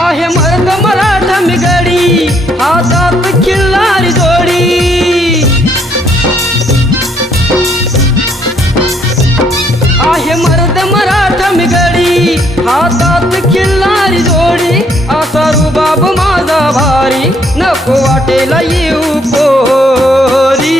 आहे मर्द मराठा मिगडी हातात खिल्लारी जोडी। आहे मर्द मराठा मिगडी हातात खिल्लारी जोडी। असा रुबाब माझा भारी नको वाटेल येऊ पोरी।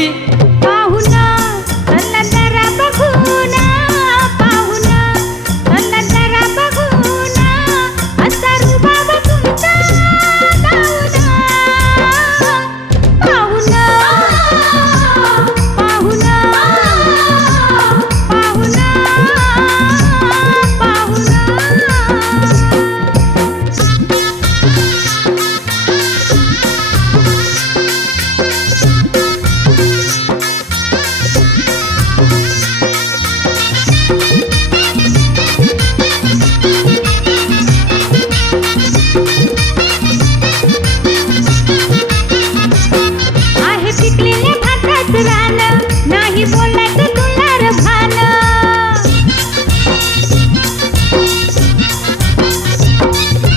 नाही बोलायचं तुलार भान।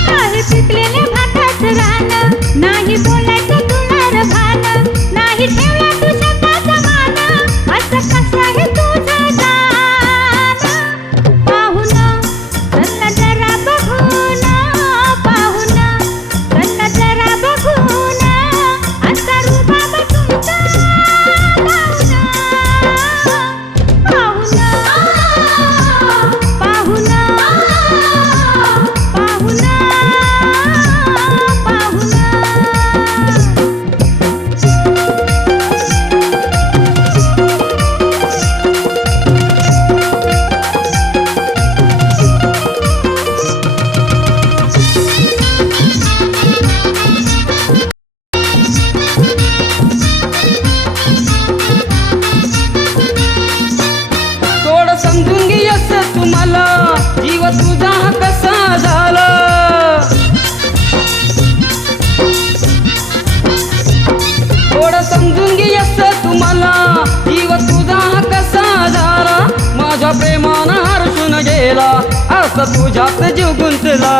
आहे पिकलेल्या भातात रान नाही बोलायचं तुलार भान। नाही ठेवला तू शब्दाचा मान असं कसं आहे तुझं जान। पाहून रत्न जरा बघून पाहून रत्न जरा बघून असा रुबाब तुमचा। समजून घे असं तुम्हाला जीव तुझा कसा झाला। थोडं समजून घे असं तुम्हाला जीव तुझा कसा झाला। माझ्या प्रेमानं हरसून गेला असं तुझ्यात जीव गुंतला।